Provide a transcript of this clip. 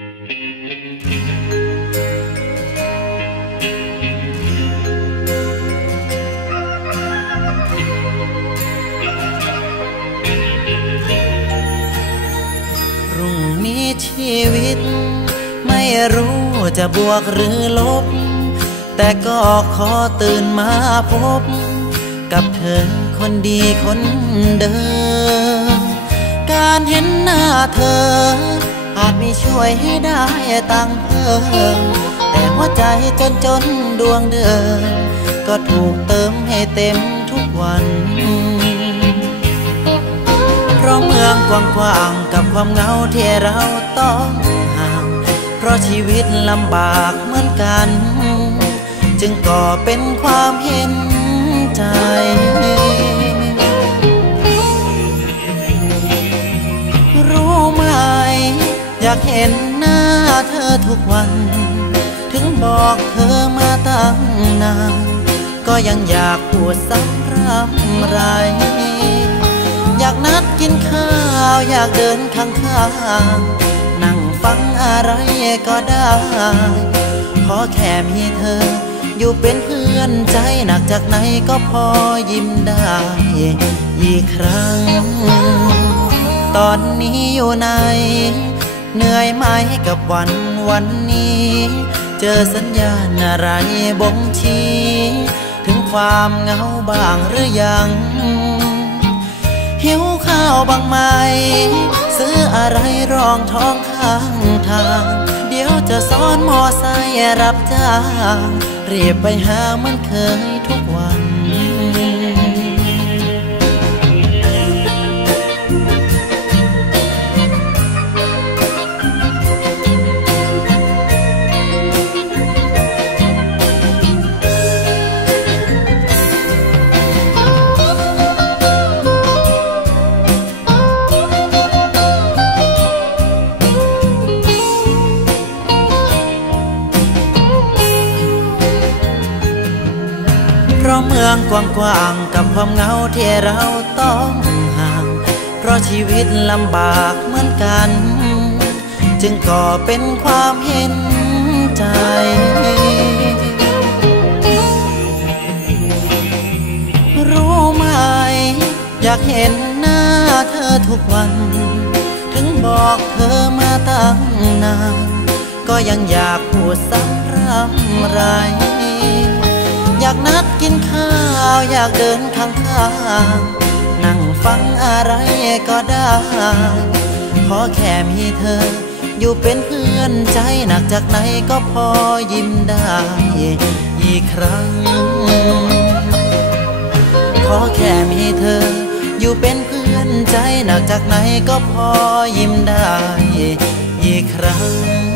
รุ่งนี้ชีวิต ไม่รู้จะบวกหรือลบ แต่ก็ขอตื่นมาพบ กับเธอคนดีคนเดิม การเห็นหน้าเธอ อาจม่ช่วยให้ได้ตังเพิ่มแต่หัวใจจนจนดวงเดิมก็ถูกเติมให้เต็มทุกวันเพราะเมืองกว้างๆกับความเหงาที่เราต้องห่าง เพราะชีวิตลำบากเหมือนกัน จึงก่อเป็นความเห็นากเห็นหน้าเธอทุกวัน ถึงบอกเธอมาตั้งนาน ก็ยังอยากพูดซ้ำรำไร อยากนัดกินข้าว อยากเดินข้างๆนั่งฟังอะไรก็ได้ ขอแค่มีเธอ อยู่เป็นเพื่อนใจหนักจากไหนก็พอยิ้มได้อีกครั้ง ตอนนี้อยู่ไหน เหนื่อยไหมกับวันวันนี้ เจอสัญญาณอะไรบ่งชี้ถึงความเหงาบ้างหรือยัง หิวข้าวบางไหม ซื้ออะไรรองท้องข้างทาง เดี๋ยวจะซ้อนมอไซค์รับจ้างเรียบไปหาเหมือนเคยทุกวัน ราะเมืองกว้างๆกับความเหงาที่เราต้องห่าง เพราะชีวิตลำบากเหมือนกัน จึงก่อเป็นความเห็นใจรู้ไหมอยากเห็นหน้าเธอทุกวัน ถึงบอกเธอมาตั้งนาน ก็ยังอยากพูดซ้ำรำไรากนัดกินข้าว อยากเดินข้างๆนั่งฟังอะไรก็ได้ ขอแค่มีเธอ อยู่เป็นเพื่อนใจหนักจากไหนก็พอยิ้มได้ อีกครั้ง ขอแค่มีเธอ อยู่เป็นเพื่อนใจหนักจากไหนก็พอยิ้มได้ อีกครั้ง